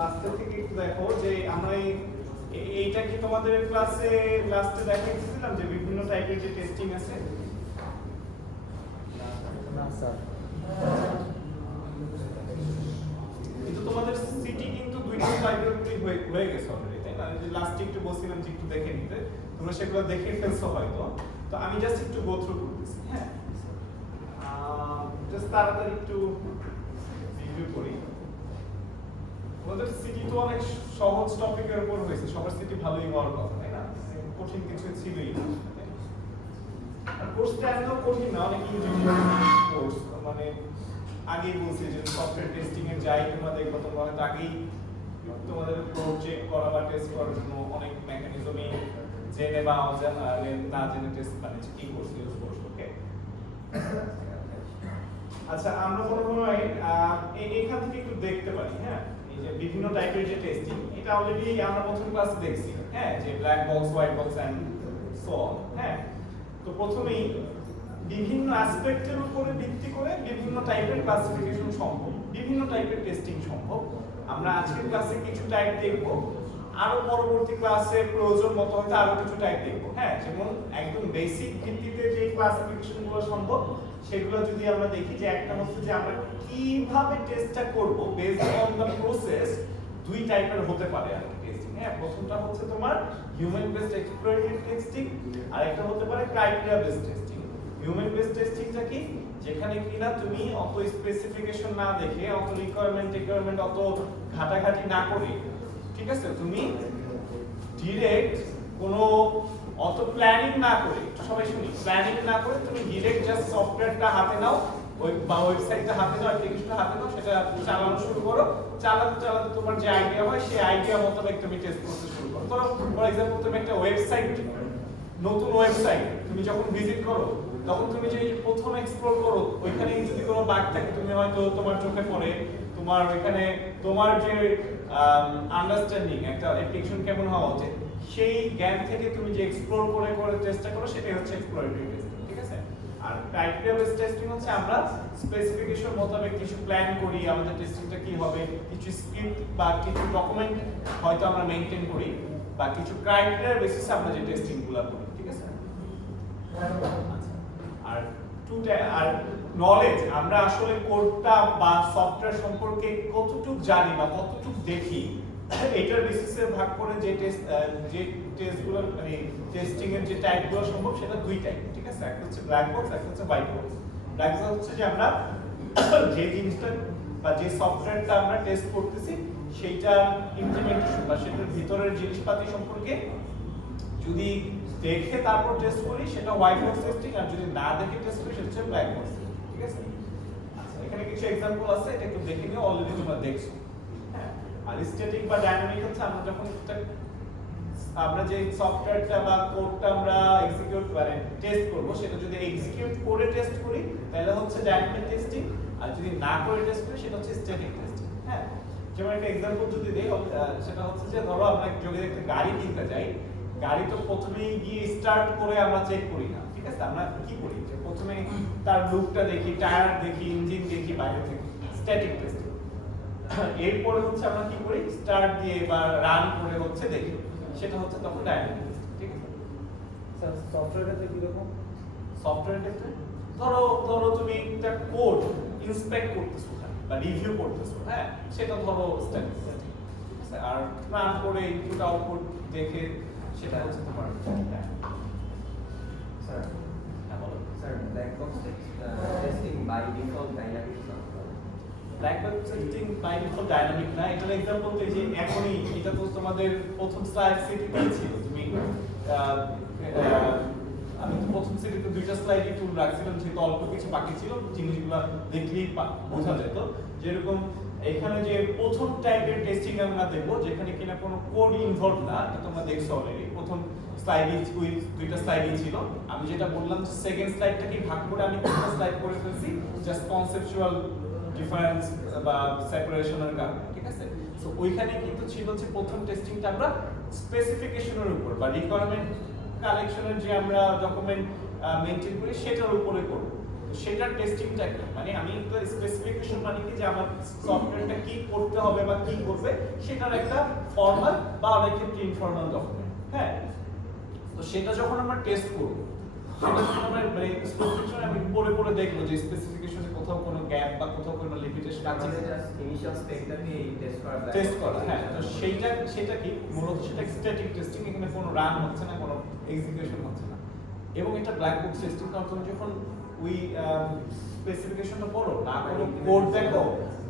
লাস্টে থেকে একটু দেখো যে আমরা এইটা কি তোমাদের ক্লাসে লাস্টে দেখাইছিলাম যে বিভিন্ন টাইপের যে টেস্টিং আছে? না স্যার, কিন্তু তোমাদের সিটি কিন্তু দুইটা টাইপের হয়ে গেছে অলরেডি, তাই না? যে লাস্টে একটু বলছিলাম যে একটু দেখে নিতে, তোমরা সেগুলো দেখে ফেলছো হয়তো। তো আমি জাস্ট একটু গো থ্রু করতেছি, হ্যাঁ। জাস্ট তাড়াতাড়ি একটু রিভিউ করি। আমাদের সিটি তো অনেক সহজ টপিকের উপর হয়েছে, সবার সিটি ভালোই হওয়ার কথা, তাই না? কঠিন কিছু ছিলই না। আর কোর্সটা এত কঠিন না, অনেক ইঞ্জিনিয়ারিং কোর্স, মানে আগেই বলছি যে সফটওয়্যার টেস্টিং এর যাই তোমরা দেখবো, তোমরা হয়তো আগেই তোমাদের কোড চেক করা বা টেস্ট করার জন্য অনেক মেকানিজমই জেনে বা না জেনে টেস্ট মানে কি কোর্স ইউজ করছো, ওকে? আচ্ছা, আমরা প্রথমে এখান থেকে একটু দেখতে পারি, হ্যাঁ, এই যে বিভিন্ন টাইপের যে টেস্টিং, এটা অলরেডি আমরা প্রথম ক্লাসে দেখছি, হ্যাঁ, যে black box, white box and so on, হ্যাঁ। তো প্রথমেই বিভিন্ন অ্যাসপেক্টের উপরে ভিত্তি করে বিভিন্ন টাইপের ক্লাসিফিকেশন সম্ভব, বিভিন্ন টাইপের টেস্টিং সম্ভব। আমরা আজকের ক্লাসে কিছু টাইপ দেখব, আরো পরবর্তী ক্লাসে প্রয়োজন মতো হয়তো আরো কিছু টাইপ দেখব, হ্যাঁ। যেমন একদম বেসিক ভিত্তিতে যে ক্লাসিফিকেশনগুলো সম্ভব সেগুলো যদি আমরা দেখি, যে একটা হচ্ছে যে আমরা কিভাবে টেস্টটা করব বেসড অন দা প্রসেস, দুই টাইপের হতে পারে আর টেস্টিং, হ্যাঁ। প্রথমটা হচ্ছে তোমার হিউম্যান বেসড এক্সপ্লোরেটরি টেস্টিং, আর একটা হতে পারে criteria based testing. Human based টেস্টিংটা কি? যেখানে কিনা তুমি অত স্পেসিফিকেশন না দেখে, অত রিকোয়ারমেন্ট অত ঘাটাঘাটি না করে, ঠিক আছে, তুমি ডিরেক্ট কোনো অত প্ল্যানিং না করে, সবাই শুনি, প্ল্যানিং না করে তুমি ডিরেক্ট জাস্ট সফটওয়্যারটা হাতে নাও, ওই বা ওয়েবসাইটটা হাতে নাও, অ্যাপ্লিকেশনটা হাতে নাও, সেটা চালানো শুরু করো। চালাতে চালাতে তোমার যে আইডিয়া হয় সেই আইডিয়া মোতাবেক তুমি টেস্ট করতে শুরু করো। ধরো ফর এক্সাম্পল তুমি একটা ওয়েবসাইট, নতুন ওয়েবসাইট তুমি যখন ভিজিট করো, তখন তুমি যে প্রথম এক্সপ্লোর করো, ওইখানে যদি কোনো বাগ থাকে, তুমি হয়তো তোমার চোখে পড়ে, তোমার ওইখানে তোমার যে আন্ডারস্ট্যান্ডিং একটা অ্যাপ্লিকেশন কেমন হওয়া উচিত, সেই জ্ঞান থেকে তুমি যে এক্সপ্লোর করে করে চেষ্টা করো, সেটাই হচ্ছে এক্সপ্লোরেটরি টেস্টিং, ঠিক আছে? আর ক্রাইটেরিয়া বেসড টেস্টিং হচ্ছে আমরা স্পেসিফিকেশন মোতাবেক কিছু প্ল্যান করি, আমাদের টেস্টিংটা কি হবে, কিছু স্ক্রিপ্ট বা কিছু ডকুমেন্ট হয়তো আমরা মেইনটেইন করি, বা কিছু ক্রাইটেরিয়ার বেসিসে আমরা যে টেস্টিংগুলো করি, ঠিক আছে? আর আর নলেজ, আমরা আসলে কোডটা বা সফটওয়্যার সম্পর্কে কতটুকু জানি বা কতটুকু দেখি, এটার বেসিসে ভাগ করে যে টেস্টগুলো মানে টেস্টিং এর যে টাইপগুলো সম্ভব, সেটা দুই টাইপ, ঠিক আছে? একটা হচ্ছে ব্ল্যাক বক্স, একটা হচ্ছে হোয়াইট বক্স। ব্ল্যাক বক্স হচ্ছে যে আমরা যে জিনিসটা বা যে সফটওয়্যারটা আমরা টেস্ট করতেছি, সেইটা ইমপ্লিমেন্টেশন বা সেটার ভিতরের জিনিসপাতি সম্পর্কে যদি দেখে তারপর টেস্ট করি, সেটা হোয়াইট বক্স টেস্টিং। আর যদি না দেখে টেস্ট করি, সেটা হচ্ছে ব্ল্যাক বক্স, ঠিক আছে? আচ্ছা, এখানে কিছু एग्जांपल আছে, এটা একটু দেখে নিও, অলরেডি তোমরা দেখছো, হ্যাঁ। আর স্ট্যাটিক বা ডাইনামিক হচ্ছে আমরা যখন আমরা যে সফটওয়্যারটা বা কোডটা আমরা এক্সিকিউট মানে টেস্ট করব, সেটা যদি এক্সিকিউট করে টেস্ট করি, তাহলে হচ্ছে ডাইনামিক টেস্টিং। আর যদি না করে টেস্ট করি, সেটা হচ্ছে স্ট্যাটিক টেস্টিং, হ্যাঁ। যেমন একটা एग्जांपल যদি দেই, সেটা হচ্ছে যে ধরো আমরা যদি একটা গাড়ি কিনতে যাই, গাড়ি তো প্রথমেই গিয়ে স্টার্ট করে আমরা চেক করি না, ঠিক আছে? আমরা কি করি, যে প্রথমে তার লুকটা দেখি, টায়ার দেখি, ইঞ্জিন দেখি বাইরে থেকে, স্ট্যাটিক টেস্টিং। এরপরে হচ্ছে আমরা কি করি, স্টার্ট দিয়ে বা রান করে হচ্ছে দেখি, সেটা হচ্ছে তখন ডাইনামিক টেস্টিং, ঠিক আছে? স্যার সফটওয়্যারটাতে কি রকম? সফটওয়্যার ক্ষেত্রে ধরো তুমি একটা কোড ইন্সপেক্ট করতেছো বা রিভিউ করতেছো, হ্যাঁ, সেটা ধরো স্ট্যাটিক টেস্টিং, ঠিক আছে? আর রান করে ইনপুট আউটপুট দেখে, সেটা হচ্ছে তোমার স্যার হ্যাঁ বলো। Sir black box testing by default dynamic না? Black box testing by default dynamic না। এটার एग्जांपल তো এই যে এখনই এটা তো তোমাদের প্রথম স্লাইড সিটিতে ছিল, তুমি আমি তো প্রথম সিটিতে দুইটা স্লাইড একটু রাখছিলাম, যেহেতু অল্প কিছু বাকি ছিল, জিনিসগুলো দেখলেই বোঝা যেত। যেরকম এখানে যে প্রথম টাইপের টেস্টিং আমরা দেখবো, যেখানে কিনা কোনো কোড ইনভলভ না, এটা তোমরা দেখছো অলরেডি। প্রথম স্লাইডে ওই দুইটা স্লাইডই ছিল। আমি যেটা বললাম, সেকেন্ড স্লাইডটাকে ভাগ করে আমি দুটো স্লাইড করে ফেলছি, জাস্ট কনসেপচুয়াল ডিফারেন্স বা সেপারেশনের কারণে, ঠিক আছে? সো ওইখানে কিন্তু ছিল যে প্রথম টেস্টিংটা আমরা স্পেসিফিকেশনের উপর বা রিকোয়ারমেন্ট কালেকশনের যে আমরা ডকুমেন্ট মেইনটেইন করি, সেটার উপরে করব। তো সেটার টেস্টিংটা কি, মানে আমি একটা স্পেসিফিকেশন মানে কি যে আমার সফটওয়্যারটা কি করতে হবে বা কি করবে সেটার একটা ফর্মাল বা অনেক ক্ষেত্রে ইনফর্মাল ডকুমেন্ট। হ্যাঁ, তো সেটা যখন আমরা টেস্ট করব, সেটা যখন আমরা মানে স্পেসিফিকেশন আমি পড়ে পড়ে দেখবো যে স্পেসিফিকেশনে কোথাও কোনো গ্যাপ বা কোথাও কোনো লিমিটেশন আছে আমাদের জাস্ট ইনিশিয়াল স্টেজটাকে টেস্ট করা। হ্যাঁ, তো সেটা কি মূলত সেটা স্ট্যাটিক টেস্টিং, এখানে কোনো রান হচ্ছে না, কোনো এক্সিকিউশন হচ্ছে না। এবং এটা ব্ল্যাক বক্স টেস্টিং, কারণ তুমি যখন ওই স্পেসিফিকেশনটা পড়ো, না কোনো কোড দেখো,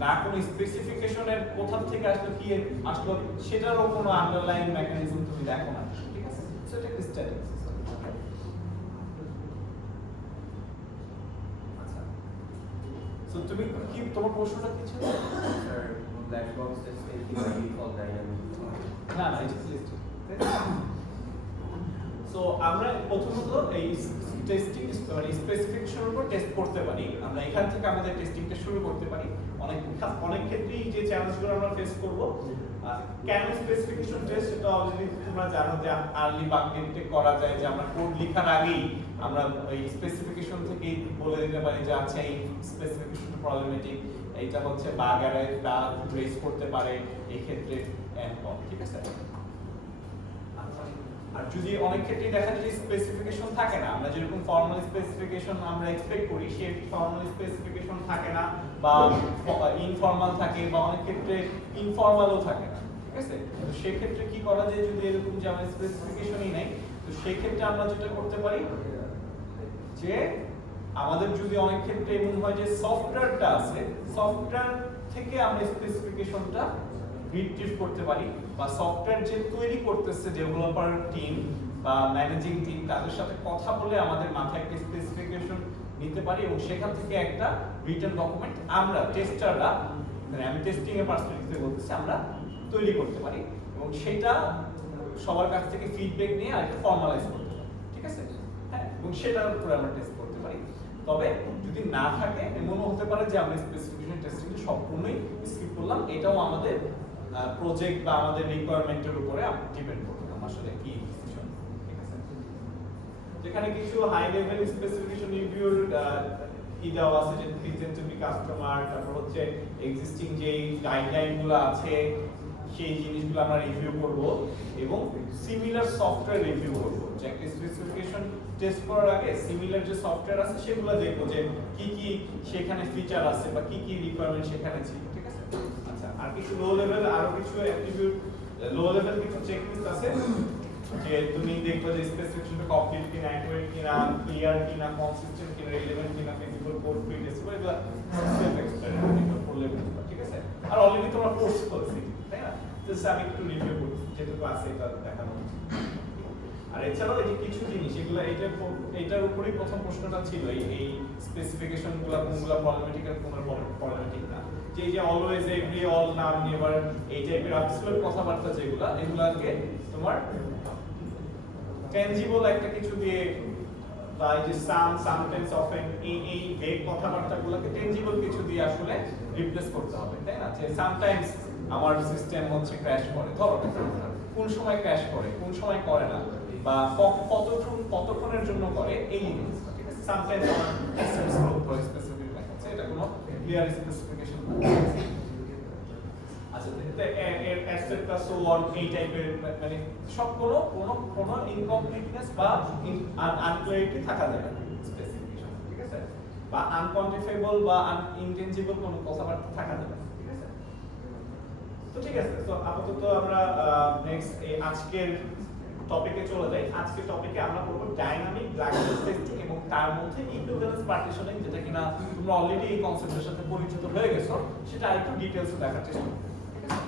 না কোনো স্পেসিফিকেশনের কোথা থেকে আসলো কি আসলো সেটারও কোনো আন্ডারলাইন মেকানিজম তুমি দেখো না, ঠিক আছে? সো এটা একটা স্ট্যাটিক সিস্টেম। আচ্ছা, সো তুমি কি তোমার প্রশ্নটা কি ছিল? স্যার ব্ল্যাক বক্স টেস্টে কি বাই ডিফল্ট ডাইনামিক না না, এটা লিস্টেড। সো আমরা প্রথমত এই টেস্টিং মানে স্পেসিফিকেশনের উপর টেস্ট করতে পারি, আমরা এখান থেকে আমাদের টেস্টিংটা শুরু করতে পারি। অনেক ক্ষেত্রেই যে চ্যালেঞ্জগুলো আমরা ফেস করব, কেন স্পেসিফিকেশন টেস্ট সেটা অলরেডি তোমরা জানো যে আর্লি বাগ ডিটেক্ট করা যায়, যে আমরা কোড লেখার আগেই আমরা এই স্পেসিফিকেশন থেকেই বলে দিতে পারি যে আচ্ছা এই স্পেসিফিকেশন প্রবলেমেটিক, এইটা হচ্ছে বাগ এরর বা রেজ করতে পারে এই ক্ষেত্রে এন্ড অল, ঠিক আছে? আর যদি অনেক ক্ষেত্রে দেখা যায় যে স্পেসিফিকেশন থাকে না, আমরা যেরকম ফর্মাল স্পেসিফিকেশন আমরা এক্সপেক্ট করি সেই ফর্মাল স্পেসিফিকেশন থাকে না, বা ইনফর্মাল থাকে, বা অনেক ক্ষেত্রে ইনফর্মালও থাকে না, ঠিক আছে? তো সেই ক্ষেত্রে কি করা যায়, যদি এরকম যে আমার স্পেসিফিকেশনই নেই, তো সেই ক্ষেত্রে আমরা যেটা করতে পারি যে আমাদের যদি অনেক ক্ষেত্রে এমন হয় যে সফটওয়্যারটা আছে, সফটওয়্যার থেকে আমরা স্পেসিফিকেশনটা রিট্রিভ করতে পারি, বা সফটওয়্যার যে তৈরি করতেছে ডেভেলপার টিম বা ম্যানেজিং টিম তাদের সাথে কথা বলে আমাদের মাথায় একটা স্পেসিফিকেশন নিতে পারি, এবং সেখান থেকে একটা রিটেন ডকুমেন্ট আমরা টেস্টাররা, মানে আমি টেস্টিং এর পার্সপেক্টিভে বলতেছি, আমরা তৈরি করতে পারি, এবং সেটা সবার কাছ থেকে ফিডব্যাক নিয়ে আরেকটা ফর্মালাইজ করতে পারি, ঠিক আছে? হ্যাঁ, এবং সেটার উপরে আমরা টেস্ট করতে পারি। তবে যদি না থাকে, এমনও হতে পারে যে আমরা স্পেসিফিকেশন টেস্টিং সম্পূর্ণই স্কিপ করলাম, এটাও আমাদের প্রজেক্ট বা আমাদের রিকোয়ারমেন্টের উপরে ডিপেন্ড করবে আসলে কি ডিসিশন, ঠিক আছে? যেখানে কিছু হাই লেভেল স্পেসিফিকেশন রিভিউর কি দেওয়া আছে, যে প্রেজেন্ট টু বি কাস্টমার, তারপর হচ্ছে এক্সিস্টিং যে গাইডলাইনগুলো আছে সেই জিনিসগুলো আমরা রিভিউ করব, এবং সিমিলার সফটওয়্যার রিভিউ করব, যে একটা স্পেসিফিকেশন টেস্ট করার আগে সিমিলার যে সফটওয়্যার আছে সেগুলো দেখব যে কি কি সেখানে ফিচার আছে বা কি কি রিকোয়ারমেন্ট সেখানে ছিল, ঠিক আছে? আচ্ছা, আর কিছু লো লেভেল আরো কিছু অ্যাট্রিবিউট, লো লেভেল কিছু চেকলিস্ট আছে, যে তুমি দেখবে যে স্পেসিফিকেশনটা কমপ্লিট কিনা, অ্যাকুরেট কিনা, ক্লিয়ার কিনা, কনসিস্টেন্ট কিনা, রিলেভেন্ট কিনা, ফিজিবল কোড ফ্রি ডেসিবল, এগুলো সেলফ এক্সপেরিমেন্ট করলে বুঝবা, ঠিক আছে? আর অলরেডি তোমরা কোর্স করেছি, তাই না? জাস্ট আমি একটু রিভিউ করি যেটুকু আছে এটা দেখানো হচ্ছে। আর এছাড়াও এই যে কিছু জিনিস এগুলো এটার উপরেই প্রথম প্রশ্নটা ছিল, এই স্পেসিফিকেশনগুলো কোনগুলো প্রবলেমেটিক আর কোনগুলো প্রবলেমেটিক না, যে এই যে অলওয়েজ, এভরি, অল, নাও, নেভার, এই টাইপের অ্যাবসলিউট কথাবার্তা যেগুলো, এগুলোকে তোমার টেনজিবল একটা কিছু দিয়ে, বা এই যে সামটাইমস, অফেন, এই ভেগ কথাবার্তাগুলোকে টেনজিবল কিছু দিয়ে আসলে রিপ্লেস করতে হবে, তাই না? যে সামটাইমস আমার সিস্টেম হচ্ছে ক্র্যাশ করে, ধরো কোন সময় ক্র্যাশ করে, কোন সময় করে না, বা কতক্ষণের জন্য করে, এই জিনিসটা, ঠিক আছে? সামটাইমস আমার সিস্টেম স্লো করে স্পেসিফিক দেখাচ্ছে, এটা কোনো ক্লিয়ার স্পেসিফিকেশন না। আচ্ছা, এর অ্যাসেপ্ট সো অন, এই টাইপের, মানে সব কোনো ইনকমপ্লিটনেস বা আনক্লিয়ারিটি থাকা যাবে না স্পেসিফিকেশন, ঠিক আছে? বা আনকোয়ান্টিফাইবল বা ইনটেনজিবল কোনো কথাবার্তা থাকা যাবে না, ঠিক আছে? তো ঠিক আছে, তো আপাতত আমরা নেক্সট আজকের টপিকে চলে যাই। আজকের টপিকে আমরা পড়ব ডাইনামিক ব্ল্যাক বক্স টেস্টিং, এবং তার মধ্যে ইকুইভ্যালেন্স পার্টিশনিং, যেটা কিনা তোমরা অলরেডি এই কনসেপ্টের সাথে পরিচিত হয়ে গেছো, সেটা আরেকটু ডিটেইলসে দেখার চেষ্টা করব, ঠিক আছে?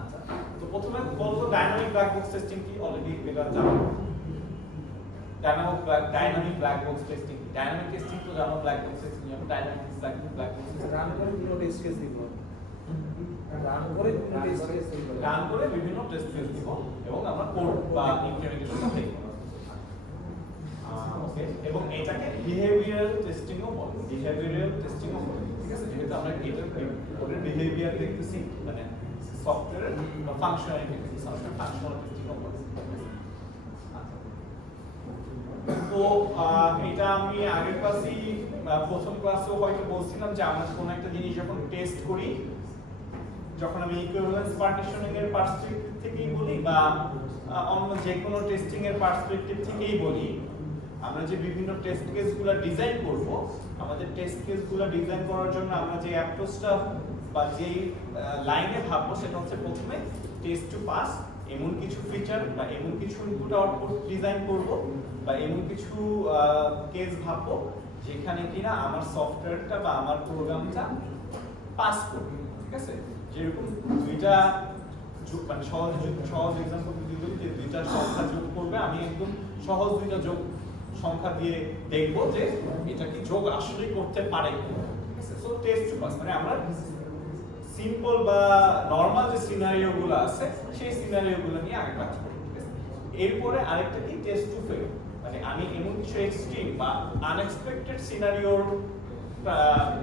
আচ্ছা, তো প্রথমে বলবো ডাইনামিক ব্ল্যাক বক্স টেস্টিং কি, অলরেডি এটা জানো। Dynamic black box testing, dynamic testing তো জানো, ব্ল্যাক বক্স টেস্টিং জানো, ডাইনামিক ব্ল্যাক বক্স রান করে পুরো টেস্ট কেস দিব, রান করে বিভিন্ন টেস্ট কেস দিব, এবং আমরা কোড বা ইমপ্লিমেন্টেশন দেখব। ওকে, এবং এটাকে বিহেভিয়ারাল টেস্টিংও বলে, বিহেভিয়ারাল টেস্টিংও বলে, ঠিক আছে? যেহেতু আমরা এটার কোডের বিহেভিয়ার দেখতেছি, মানে সফটওয়্যারের বা ফাংশনালিটি দেখতেছি, ফাংশনাল টেস্টিংও বলে। আচ্ছা, তো এটা আমি আগের ক্লাসেই প্রথম ক্লাসেও হয়তো বলছিলাম যে আমরা কোনো একটা জিনিস যখন টেস্ট করি, যখন আমি ইকুইভ্যালেন্স পার্টিশনিং এর পার্সপেক্টিভ থেকেই বলি বা অন্য যে কোনো টেস্টিং এর পার্সপেক্টিভ থেকেই বলি, আমরা যে বিভিন্ন টেস্ট কেসগুলো ডিজাইন করব, আমাদের টেস্ট কেসগুলো ডিজাইন করার জন্য আমরা যে অ্যাপ্রোচটা বা যে লাইনে ভাববো সেটা হচ্ছে প্রথমে টেস্ট টু পাস এমন কিছু ফিচার বা এমন কিছু ইনপুট আউটপুট ডিজাইন করব বা এমন কিছু কেস ভাববো যেখানে কিনা আমার সফটওয়্যারটা বা আমার প্রোগ্রামটা পাস করবে। ঠিক আছে, যেরকম দুইটা মানে সহজ এক্সাম্পল যদি বলি যে দুইটা সংখ্যা যোগ করবে, আমি একদম সহজ দুইটা যোগ সংখ্যা দিয়ে দেখবো যে এটা কি যোগ আসলেই করতে পারে। ঠিক আছে, সো টেস্ট টু পাস মানে আমরা সিম্পল বা নরমাল যে সিনারিও গুলো আছে সেই সিনারিও গুলো নিয়ে আগে কাজ করি। ঠিক আছে, এরপরে আরেকটা কি টেস্ট টু ফেল, মানে আমি এমন কিছু এক্সট্রিম বা আনএক্সপেক্টেড সিনারিওর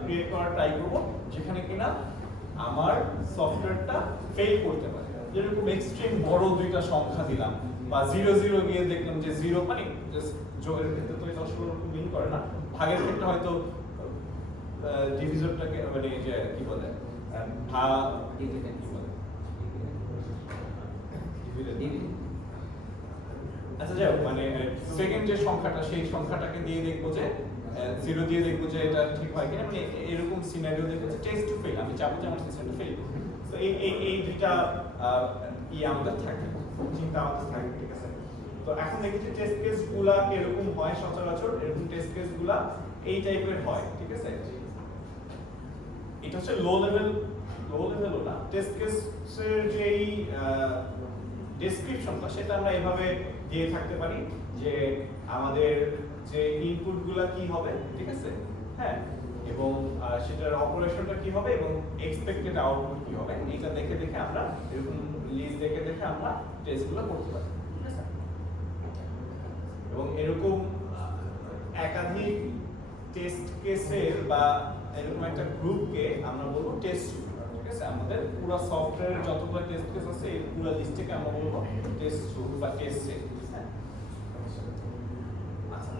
ক্রিয়েট করার ট্রাই করব যেখানে কিনা আমার সফটওয়্যারটা ফেল করতে পারে। যেরকম এক্সট্রিম বড় দুইটা সংখ্যা দিলাম বা 0 0 গিয়ে দেখলাম যে 0 মানে জাস্ট যোগের ক্ষেত্রে তো এটা আসলে মিন করে না, ভাগের ক্ষেত্রে হয়তো ডিভিজনটাকে মানে যে কি বলে ডিভিডেন্ড কি বলে ডিভিডেন্ড আচ্ছা যাই হোক, মানে সেকেন্ড যে সংখ্যাটা সেই সংখ্যাটাকে দিয়ে দেখবো যে 0 দিয়ে দেখবো যে এটা ঠিক হয় কিনা, মানে এরকম সিনারিও দেখবো যে টেস্ট টু ফেল, আমি চাবো যে আমার সিস্টেমটা ফেল করবে। তো এই দুইটা আমাদের থাকে, চিন্তা আমাদের থাকে। ঠিক আছে, তো এখন দেখি যে টেস্ট কেসগুলা কিরকম হয়। সচরাচর এরকম টেস্ট কেসগুলা এই টাইপের হয়। ঠিক আছে, এটা হচ্ছে লো লেভেলও না, টেস্ট কেসের যেই ডেসক্রিপশনটা সেটা আমরা এভাবে দিয়ে থাকতে পারি যে আমাদের যে ইনপুটগুলা কি হবে, ঠিক আছে, হ্যাঁ, এবং সেটার অপারেশনটা কি হবে এবং এক্সপেক্টেড আউটপুট কি হবে, এটা দেখে দেখে আমরা এরকম লিস্ট দেখে দেখে আমরা টেস্টগুলো করতে পারি। ঠিক আছে, এবং এরকম একাধিক টেস্ট কেসের বা এরকম একটা গ্রুপকে আমরা বলবো টেস্ট গ্রুপ। ঠিক আছে, আমাদের পুরো সফটওয়্যারের যতগুলো টেস্ট কেস আছে এই পুরো লিস্টটাকে আমরা বলবো টেস্ট গ্রুপ বা টেস্ট সেট। আচ্ছা,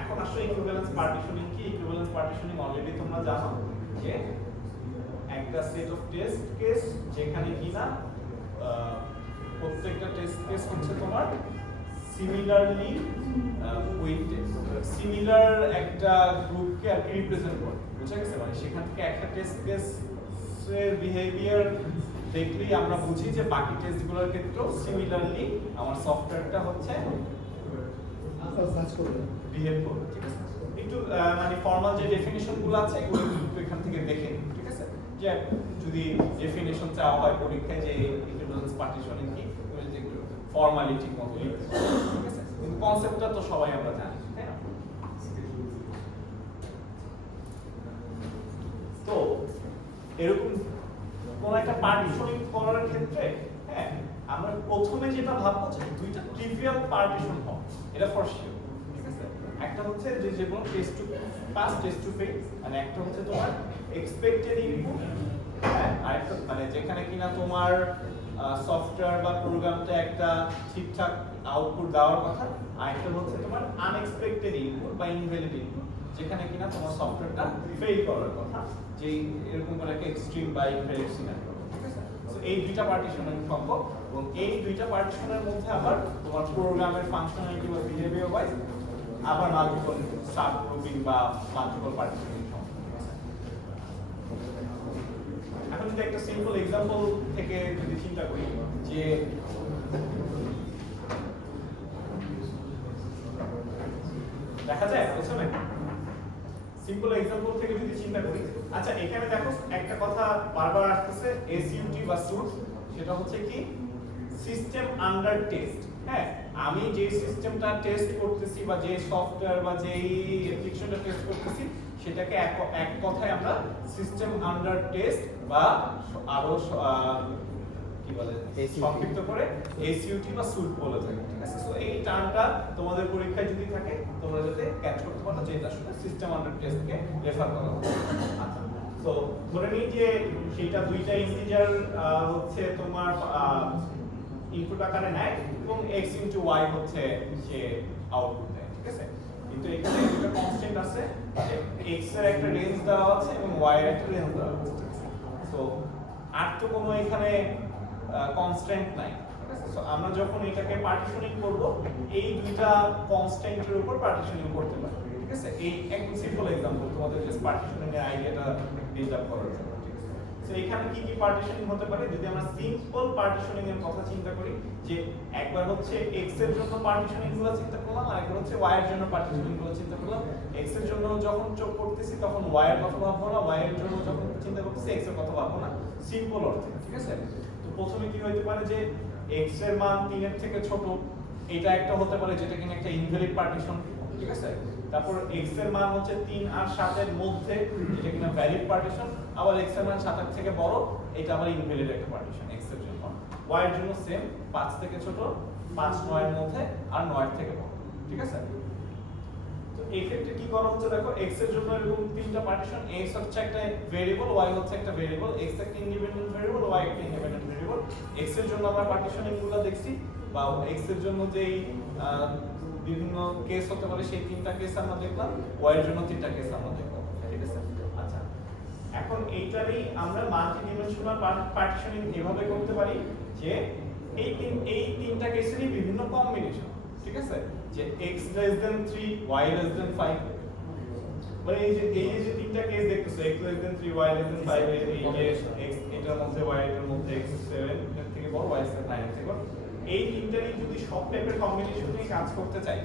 এখন আসলে ইকুইভ্যালেন্স পার্টিশনিং কি? ইকুইভ্যালেন্স পার্টিশনিং অলরেডি তোমরা জানো যে একটা সেট অফ টেস্ট কেস যেখানে কিনা প্রত্যেকটা টেস্ট কেস হচ্ছে তোমার সিমিলারলি ওয়েটেড, সিমিলার একটা গ্রুপকে আর কি রিপ্রেজেন্ট করে। বুঝা গেছে? মানে সেখান থেকে একটা টেস্ট কেসের বিহেভিয়ার দেখলেই আমরা বুঝি যে বাকি টেস্টগুলোর ক্ষেত্রেও সিমিলারলি আমার সফটওয়্যারটা হচ্ছে বিহেভ করবে। ঠিক আছে, একটু মানে ফর্মাল যে ডেফিনিশনগুলো আছে এগুলো একটু এখান থেকে দেখে, ঠিক আছে, যে যদি ডেফিনিশন চাওয়া হয় পরীক্ষায় যে ইকুইভ্যালেন্স পার্টিশনিং কি, যদি একটু ফর্মালিটি মতো লিখতে পারি। ঠিক আছে, কিন্তু কনসেপ্টটা তো সবাই আমরা জানি, তাই না? তো এরকম কোন একটা পার্টিশনিং করার ক্ষেত্রে হ্যাঁ আমরা প্রথমে যেটা ভাববো যে দুইটা ট্রিভিয়াল পার্টিশন হবে, এটা ফর শিওর। ঠিক আছে, একটা হচ্ছে যে যেগুলো test to pass test to fail, মানে একটা হচ্ছে তোমার এক্সপেক্টেড ইনপুট, হ্যাঁ, আরেকটা মানে যেখানে কিনা তোমার সফটওয়্যার বা প্রোগ্রামটা একটা ঠিকঠাক আউটপুট দেওয়ার কথা, আরেকটা হচ্ছে তোমার আনএক্সপেক্টেড ইনপুট বা ইনভ্যালিড ইনপুট যেখানে কিনা তোমার সফটওয়্যারটা ফেল করার কথা, যে এরকম করে একটা এক্সট্রিম বা ইনভ্যালিড সিনারিও। ঠিক আছে, সো এই দুইটা পার্টিশনের সম্ভব এবং এই দুইটা পার্টিশনের মধ্যে আবার তোমার প্রোগ্রামের ফাংশনালিটি বা বিহেভিয়ার ওয়াইজ আবার মাল্টিপল সাব গ্রুপিং বা মাল্টিপল পার্টিশনিং সম্ভব। এখন যদি একটা সিম্পল এক্সাম্পল থেকে যদি চিন্তা করি যে দেখা যায় পেছনে সিম্পল এক্সাম্পল থেকে যদি চিন্তা করি, আচ্ছা এখানে দেখো একটা কথা বারবার আসতেছে এসইউটি বা সুট, সেটা হচ্ছে কি সিস্টেম আন্ডার টেস্ট। হ্যাঁ, আমি যে সিস্টেমটা টেস্ট করতেছি বা যে সফটওয়্যার বা যেই অ্যাপ্লিকেশনটা টেস্ট করতেছি সেটাকে এক কথায় আমরা সিস্টেম আন্ডার টেস্ট বা আরো কি বলে সংক্ষিপ্ত করে এসইউটি বা সুট বলে থাকি। ঠিক আছে, সো এই টার্মটা তোমাদের পরীক্ষায় যদি থাকে তোমরা যাতে ক্যাচ করতে পারো যে এটা আসলে সিস্টেম আন্ডার টেস্টকে রেফার করা হয়। আচ্ছা, তো ধরে নিই যে সেইটা দুইটা ইন্টিজার হচ্ছে তোমার ইনপুট আকারে নেয় এবং x ইনটু y হচ্ছে সে আউটপুট দেয়, ঠিক আছে? কিন্তু এখানে একটা কনস্ট্যান্ট আছে যে x এর একটা রেঞ্জ দেওয়া আছে এবং y এর একটা রেঞ্জ দেওয়া আছে। সো আর তো কোনো এখানে কনস্ট্যান্ট নাই, ঠিক আছে? সো আমরা যখন এটাকে পার্টিশনিং করব এই দুইটা কনস্ট্যান্টের উপর পার্টিশনিং করতে পারি, ঠিক আছে? এই একদম সিম্পল এক্সাম্পল তোমাদের জাস্ট পার্টিশনিং এর আইডিয়াটা বিল্ড আপ করার জন্য, ঠিক আছে? সো এখানে কি কি পার্টিশনিং হতে পারে যদি আমরা সিম্পল পার্টিশনিং এর কথা চিন্তা করি, যে একবার হচ্ছে x এর জন্য পার্টিশনিং গুলো চিন্তা করলাম আর একবার হচ্ছে y এর জন্য পার্টিশনিং গুলো চিন্তা করলাম। x এর জন্য যখন চোখ করতেছি তখন y এর কথা ভাববো না, y এর জন্য যখন চিন্তা করতেছি x এর কথা ভাববো না, সিম্পল অর্থে, ঠিক আছে? তো প্রথমে কি হতে পারে যে x এর মান 3 এর থেকে ছোট, এটা একটা হতে পারে যেটা কিনা একটা ইনভ্যালিড পার্টিশন, ঠিক আছে? তারপর x এর মান হচ্ছে 3 আর 7 এর মধ্যে, যেটা কিনা ভ্যালিড পার্টিশন। আবার x এর মান 7 এর থেকে বড়, এটা আবার ইনভ্যালিড একটা পার্টিশন x এর জন্য। y এর জন্য সেম, 5 থেকে ছোট, 5 9 এর মধ্যে আর 9 এর থেকে বড়, ঠিক আছে? তো এই ক্ষেত্রে কি করা হচ্ছে দেখো, x এর জন্য এরকম তিনটা পার্টিশন, x হচ্ছে একটা ভেরিয়েবল, y হচ্ছে একটা ভেরিয়েবল, x একটা ইন্ডিপেন্ডেন্ট ভেরিয়েবল, y একটা ইন্ডিপেন্ডেন্ট ভেরিয়েবল। x এর জন্য আমরা পার্টিশনিং গুলো দেখছি, বা x এর জন্য যেই বিভিন্ন কেস হতে পারে সেই তিনটা কেস আমরা দেখলাম, y এর জন্য তিনটা কেস আমরা দেখলাম, ঠিক আছে? আচ্ছা, এখন এইটারই আমরা মাল্টি ডিমেনশনাল পার্টিশনিং এভাবে করতে পারি যে এই তিনটা কেসেরই বিভিন্ন কম্বিনেশন, ঠিক আছে? যে x less than 3 y less than 5, মানে এই যে তিনটা কেস দেখতেছো, x less than 3 y less than 5, এই যে x এটার মধ্যে y এটার মধ্যে x 7 এর থেকে বড়, y 9 এর থেকে বড়, এই তিনটারই যদি সব টাইপের কম্বিনেশন নিয়ে কাজ করতে চাই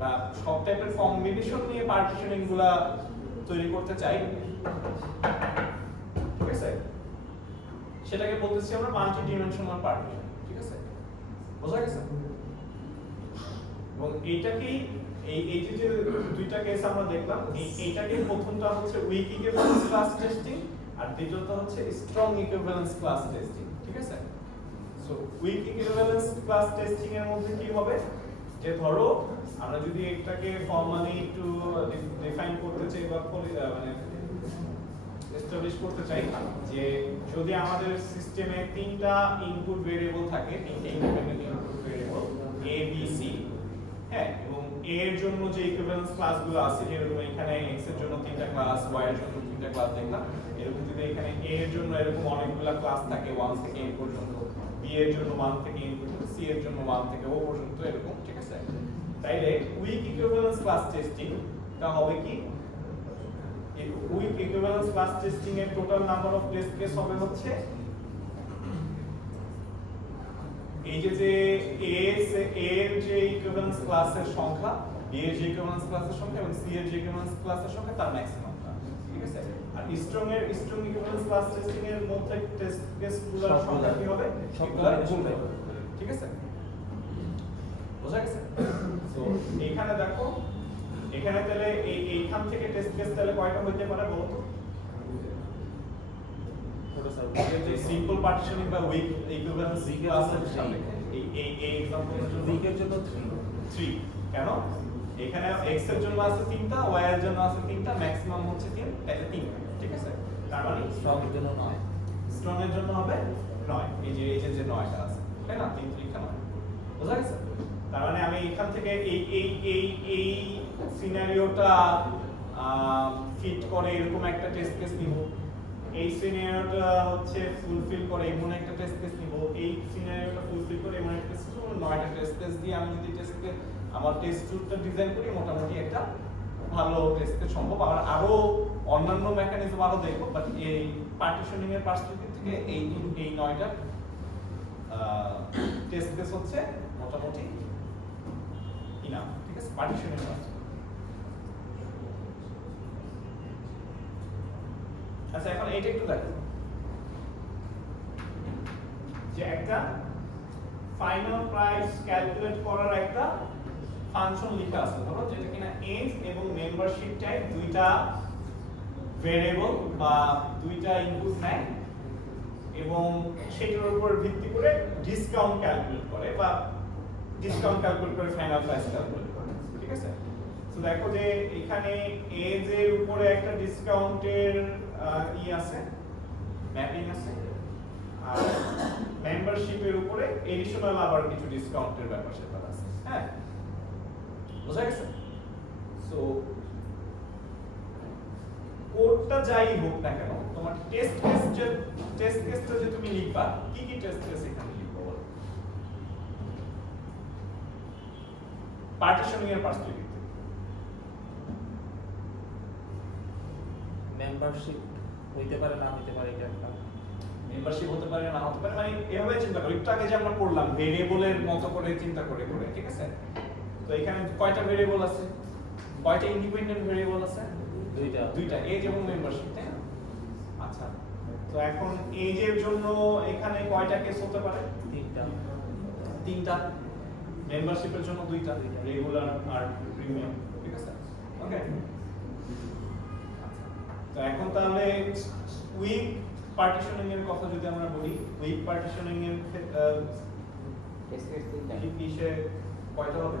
বা সব টাইপের কম্বিনেশন নিয়ে পার্টিশনিং গুলা তৈরি করতে চাই, ঠিক আছে? সেটাকে বলতেছি আমরা মাল্টি ডিমেনশনাল পার্টিশন, ঠিক আছে? বোঝা গেছে? এবং এইটাকেই এই যে দুইটা কেস আমরা দেখলাম, এইটাকে প্রথমটা হচ্ছে উইক ইকুইভ্যালেন্স ক্লাস টেস্টিং আর দ্বিতীয়টা হচ্ছে স্ট্রং ইকুইভ্যালেন্স ক্লাস টেস্টিং, ঠিক আছে? So weak equivalence class testing এর মধ্যে কি হবে, যে ধরো আমরা যদি এটাকে ফর্মালি একটু ডিফাইন করতে চাই বা মানে এস্টাবলিশ করতে চাই, যে যদি আমাদের সিস্টেমে তিনটা ইনপুট ভেরিয়েবল থাকে, তিনটা independent input variable a b c, হ্যাঁ, এবং a এর জন্য যে ইকুইভ্যালেন্স ক্লাসগুলো আছে, যেরকম এখানে x এর জন্য তিনটা ক্লাস, y এর জন্য তিনটা ক্লাস দেখলাম, এরকম যদি এখানে a এর জন্য এরকম অনেকগুলো ক্লাস থাকে 1 থেকে n পর্যন্ত, b এর জন্য 1 থেকে n পর্যন্ত, c এর জন্য 1 থেকে o পর্যন্ত, এরকম, ঠিক আছে? তাইলে উইক ইকুইভ্যালেন্স ক্লাস টেস্টিং টা হবে কি, এই উইক ইকুইভ্যালেন্স ক্লাস টেস্টিং এর total number of test case হবে হচ্ছে এই যে a এর যে ইকুইভ্যালেন্স ক্লাসের সংখ্যা, b এর যে ইকুইভ্যালেন্স ক্লাসের সংখ্যা এবং c এর যে ইকুইভ্যালেন্স ক্লাসের সংখ্যা তার ম্যাক্সিমামটা, ঠিক আছে? আর স্ট্রং ইকুইভ্যালেন্স ক্লাস টেস্টিং এর মধ্যে টেস্ট কেসগুলোর সংখ্যা কি হবে, সবগুলো গুণ হবে, ঠিক আছে? বোঝা গেছে? সো এখানে দেখো, এখানে তাহলে এইখান থেকে টেস্ট কেস তাহলে কয়টা হইতে পারে বলো তো? যে সিম্পল পার্টিশনিং বা উইক ইকুইভ্যালেন্স ক্লাসের সাথে এই एग्जांपलेর জন্য উইকের জন্য 3 কেন? এখানে x এর জন্য আছে 3টা, y এর জন্য আছে 3টা, ম্যাক্সিমাম হচ্ছে 3, তাহলে 3, ঠিক আছে? তার মানে স্ট্রং এর জন্য 9, স্ট্রং এর জন্য হবে 9, এই যে 9টা আছে, তাই না? 3 3 9, বোঝা গেছে? তার মানে আমি এখান থেকে এই সিনারিওটা ফিট করে এরকম একটা টেস্ট কেস নিব, এই সিনারিওটা হচ্ছে ফুলফিল করে এমন একটা টেস্ট কেস নিব, এই সিনারিওটা ফুলফিল করে এমন একটা টেস্ট, 9টা টেস্ট কেস দিয়ে আমি যদি টেস্টকে আমার টেস্ট স্যুটটা ডিজাইন করি, মোটামুটি একটা ভালো টেস্ট কেস সম্ভব। আরো অন্যান্য মেকানিজম আরো দেখব, বাট এই পার্টিশনিং এর পার্সপেক্টিভ থেকে এই 9টা টেস্ট কেস হচ্ছে মোটামুটি ইনাফ, ঠিক আছে? পার্টিশনিং এর আচ্ছা, এখন এইটা একটু দেখো যে একটা ফাইনাল প্রাইস ক্যালকুলেট করার একটা ফাংশন লেখা আছে, ধরো যেটা কিনা এজ এবং মেম্বারশিপ টাইপ দুইটা ভেরিয়েবল বা দুইটা ইনপুট নেয় এবং সেটার উপর ভিত্তি করে ডিসকাউন্ট ক্যালকুলেট করে বা ডিসকাউন্ট ক্যালকুলেট করে ফাইনাল প্রাইস ক্যালকুলেট করে, ঠিক আছে? তো দেখো যে এখানে এজ এর উপরে একটা ডিসকাউন্টের আছে, ম্যাপিং আছে, আর মেম্বার মেম্বারশিপের উপরে এডিশনাল আবার কিছু ডিসকাউন্টের ব্যাপার সেটা আছে, হ্যাঁ বোঝা গেছে? সো কোডটা যাই হোক না কেন, তোমার টেস্ট কেসটা যে তুমি লিখবা, কি কি টেস্ট কেস এখানে লিখবা বলো? পার্টিশনিং এর পার্সপেক্টিভ মেম্বারশিপ হইতে পারে না হইতে পারে, এটা একটা মেম্বারশিপ হতে পারে না হতে পারে, মানে এভাবে চিন্তা করো। একটু আগে যে আমরা পড়লাম ভেরিয়েবলের মতো করে চিন্তা করে করে, ঠিক আছে? তো এখানে কয়টা ভেরিয়েবল আছে, কয়টা ইন্ডিপেন্ডেন্ট ভেরিয়েবল আছে? দুইটা, এজ এবং মেম্বারশিপ, তাই না? আচ্ছা, তো এখন এজের জন্য এখানে কয়টা কেস হতে পারে? তিনটা। মেম্বারশিপের জন্য দুইটা, রেগুলার আর প্রিমিয়াম, ঠিক আছে? ওকে, তো এখন তাহলে উইক পার্টিশনিং এর কথা যদি আমরা বলি, উইক পার্টিশনিং এর টেস্ট কেস তিনটা। কিসে কয়টা হবে?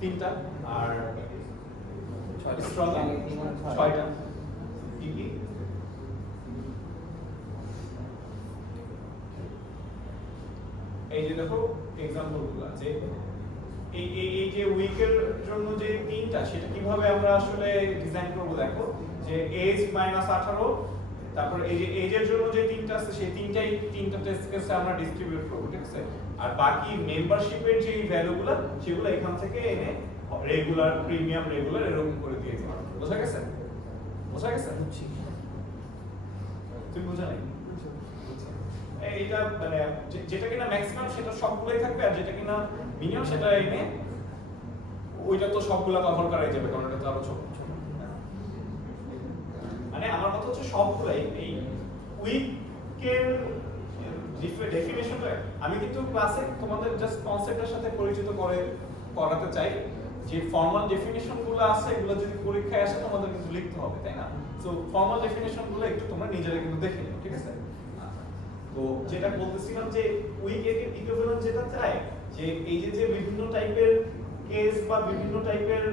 তিনটা। আর স্ট্রং ছয়টা। কি কি? এই যে দেখো এক্সাম্পল গুলো আছে, এই যে উইকের জন্য যে তিনটা, সেটা কিভাবে আমরা আসলে ডিজাইন করব দেখো, যে এজ -18, তারপর এই যে এজের জন্য যে তিনটা আছে সেই তিনটা টেস্ট কেসে আমরা ডিস্ট্রিবিউট করব, ঠিক আছে? আর বাকি মেম্বারশিপের যে ভ্যালুগুলো সেগুলো এখান থেকে এনে রেগুলার, প্রিমিয়াম, রেগুলার এরকম করে দিয়ে দিতে পারবো। বোঝা গেছে? বুঝছি। তুমি বুঝা নাই? এইটা মানে যেটা কিনা ম্যাক্সিমাম সেটা সবগুলোই থাকবে, আর যেটা কিনা মিনিমাম সেটা এনে ওইটা তো সবগুলা কভার করাই যাবে, কারণ এটা তো আরো ছোট। মানে আমার কথা হচ্ছে সবগুলাই এই উইকের ডেফিনেশনটা আমি কিন্তু ক্লাসে তোমাদের জাস্ট কনসেপ্টের সাথে পরিচিত করাতে চাই, যে ফর্মাল ডেফিনেশনগুলো আছে এগুলো যদি পরীক্ষায় আসে তোমাদের কিন্তু লিখতে হবে, তাই না? সো ফর্মাল ডেফিনেশনগুলো একটু তোমরা নিজেরা কিন্তু দেখে নিও, ঠিক আছে? তো যেটা বলতেছিলাম যে উইক ইকুইভ্যালেন্ট যেটা চাই, যে এই যে বিভিন্ন টাইপের কেস বা বিভিন্ন টাইপের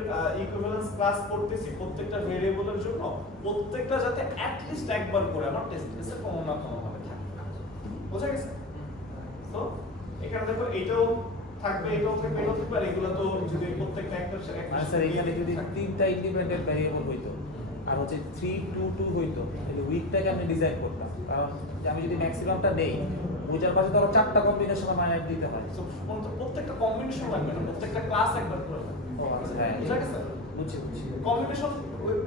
ইকুইভ্যালেন্স ক্লাস করতেছি প্রত্যেকটা ভেরিয়েবলের জন্য, প্রত্যেকটা যাতে অ্যাট লিস্ট একবার করে আমার টেস্ট কেসে কোনো না কোনো ভাবে থাকে। বোঝা গেছে? তো এখানে দেখো এটাও থাকবে, এটাও থাকবে, এটাও থাকবে, আর এগুলো তো যদি প্রত্যেকটা একটা স্যার এখানে যদি তিনটা ইন্ডিপেন্ডেন্ট ভেরিয়েবল হইতো আর হচ্ছে 3 2 2 হইতো, তাহলে উইকটাকে আমি ডিজাইন করতাম, কারণ আমি যদি ম্যাক্সিমামটা দেই ওইটার পাশে তো আরো চারটা কম্বিনেশন আমার দিতে হয়। প্রত্যেকটা কম্বিনেশন লাগবে না, প্রত্যেকটা ক্লাস একবার করে লাগবে। ও আচ্ছা, হ্যাঁ বুঝা গেছে? বুঝছি। কম্বিনেশন,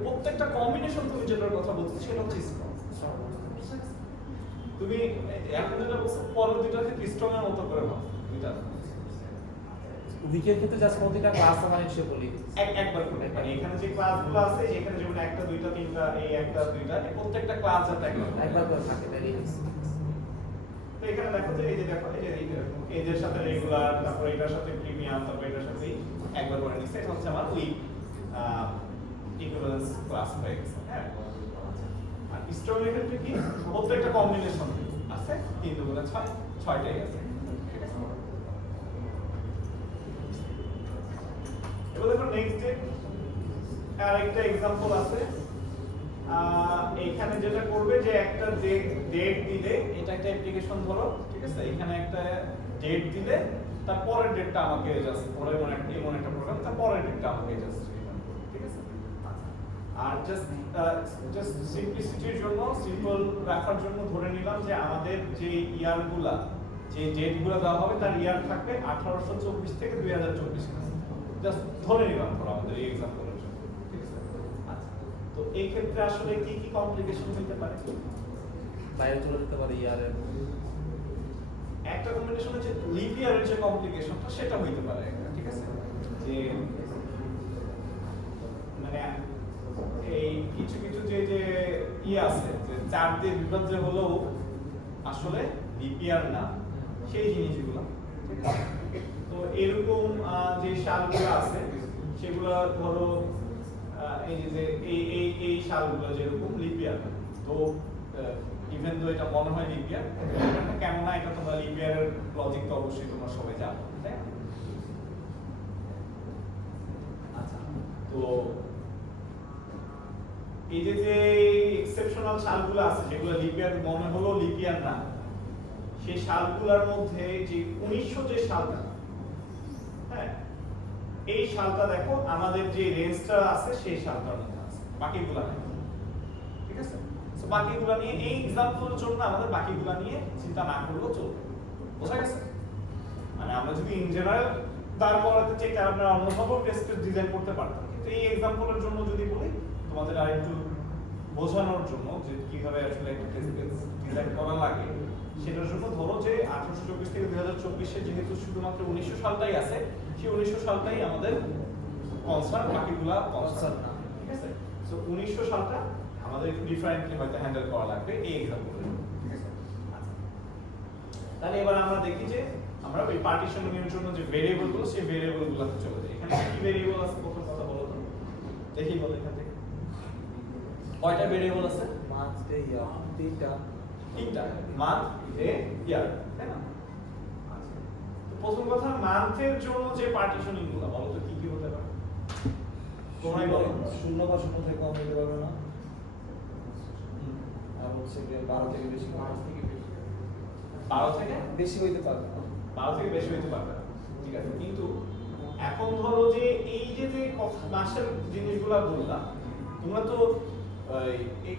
প্রত্যেকটা কম্বিনেশন তুমি যেটার কথা বলছো সেটা হচ্ছে স্ট্রং। তুমি এখন যেটা বলছো পরবর্তীটাকে স্ট্রং এর মতো করে নাও, দুইটা উইকের ক্ষেত্রে জাস্ট প্রতিটা ক্লাস আমার হিসেবে বলি একবার করে, মানে এখানে যে ক্লাসগুলো আছে এখানে যেমন একটা দুইটা তিনটা, এই একটা দুইটা, এই প্রত্যেকটা ক্লাস যাতে একবার করে থাকে, তাই তো এখানে দেখো যে এই যে দেখো এই যে এদের সাথে রেগুলার, তারপর এটার সাথে প্রিমিয়াম, তারপর এটার সাথে একবার করে নিচ্ছে, এটা হচ্ছে আমার উইক ইকুইভ্যালেন্স ক্লাস হয়ে গেছে, হ্যাঁ? আর স্ট্রং এর ক্ষেত্রে কি প্রত্যেকটা কম্বিনেশন আছে, 3 2 6, 6টাই আছে, ঠিক আছে? এবার দেখো নেক্সট ডে আরেকটা एग्जांपल আছে। এইখানে যেটা করবে যে একটা ডেট দিলে, এটা একটা অ্যাপ্লিকেশন ধরো, ঠিক আছে? এখানে একটা ডেট দিলে তার পরের ডেটটা আমাকে জাস্ট পরে এমন একটা প্রোগ্রাম, তার পরের ডেটটা আমাকে জাস্ট, ঠিক আছে? আর জাস্ট সিম্পলিসিটির জন্য, সিম্পল রাখার জন্য ধরে নিলাম যে আমাদের যে ইয়ারগুলা, যে ডেটগুলো দেওয়া হবে তার ইয়ার থাকবে 1824 থেকে 2024, জাস্ট ধরে নিলাম ধরো আমাদের এই एग्जांपलेর জন্য, ঠিক আছে? আচ্ছা, তো এই ক্ষেত্রে আসলে কি কি কমপ্লিকেশন হতে পারে? বাইরে চলে যেতে পারে ইয়ারের একটা কম্বিনেশন হচ্ছে লিপ ইয়ারের যে কমপ্লিকেশনটা সেটা হইতে পারে, ঠিক আছে? যে মানে এই কিছু কিছু যে আছে যে 4 দিয়ে বিভাজ্য হলেও আসলে লিপ ইয়ার না, সেই জিনিসগুলো, ঠিক আছে? তো এরকম যে সালগুলো আছে সেগুলো ধরো এই যে এই সালগুলো যেরকম লিপ ইয়ার, তো ইভেন দো এটা মনে হয় লিপ ইয়ার, এটা কেন না, এটা তোমরা লিপ ইয়ারের লজিক তো অবশ্যই তোমরা সবাই জানো, তাই না? আচ্ছা, তো এই যে এক্সেপশনাল সালগুলো আছে যেগুলো লিপ ইয়ার মনে হলো লিপ ইয়ার না, সেই সালগুলোর মধ্যে যে 1900 যে সালটা, হ্যাঁ, এই সালটা দেখো আমাদের যে রেঞ্জটা আছে সেই সালটার মধ্যে আছে, বাকিগুলো নেই। ঠিক আছে, সো বাকিগুলো নিয়ে এই এক্সাম্পলের জন্য আমাদের বাকিগুলো নিয়ে চিন্তা না করলেও চলবে। বোঝা গেছে? মানে আমরা যদি ইন জেনারেল দাঁড় করাতে চাই তাহলে আমরা অন্যভাবেও টেস্ট ডিজাইন করতে পারতাম, কিন্তু এই এক্সাম্পলের জন্য যদি বলি তোমাদের আরেকটু বোঝানোর জন্য যে কিভাবে আসলে একটা টেস্ট ডিজাইন করা লাগে, সেটার জন্য ধরো যে 1824 থেকে 2024 এ যেহেতু শুধুমাত্র 1900 সালটাই আছে, সেই 1900 সালটাই আমাদের কনসার্ন, বাকিগুলা কনসার্ন না। ঠিক আছে, সো 1900 সালটা আমাদের একটু ডিফারেন্টলি হয়তো হ্যান্ডেল করা লাগবে এই এক্সাম্পলে। ঠিক আছে, আচ্ছা, তাহলে এবার আমরা দেখি যে আমরা ওই পার্টিশনিং এর জন্য যে ভেরিয়েবল গুলো, সেই ভেরিয়েবল গুলোতে চলে যাই। এখানে কি ভেরিয়েবল আছে প্রথম কথা বলো তো, দেখি বলো এখান থেকে কয়টা ভেরিয়েবল আছে? মান্থ ডে ইয়ার তিনটা মান্থ ডে ইয়ার, তাই না? আচ্ছা, তো প্রথম কথা মান্থের জন্য যে পার্টিশনিং গুলো বলো তো কি কি হতে পারে, তোমরাই বলো। 0 বা 0 থেকে কম হতে পারবে না, আর হচ্ছে যে 12 থেকে বেশি 12 থেকে বেশি হইতে পারবে না। 12 থেকে বেশি হইতে পারবে না। ঠিক আছে, কিন্তু এখন ধরো যে এই যে যে মাসের জিনিসগুলো বললাম, তোমরা তো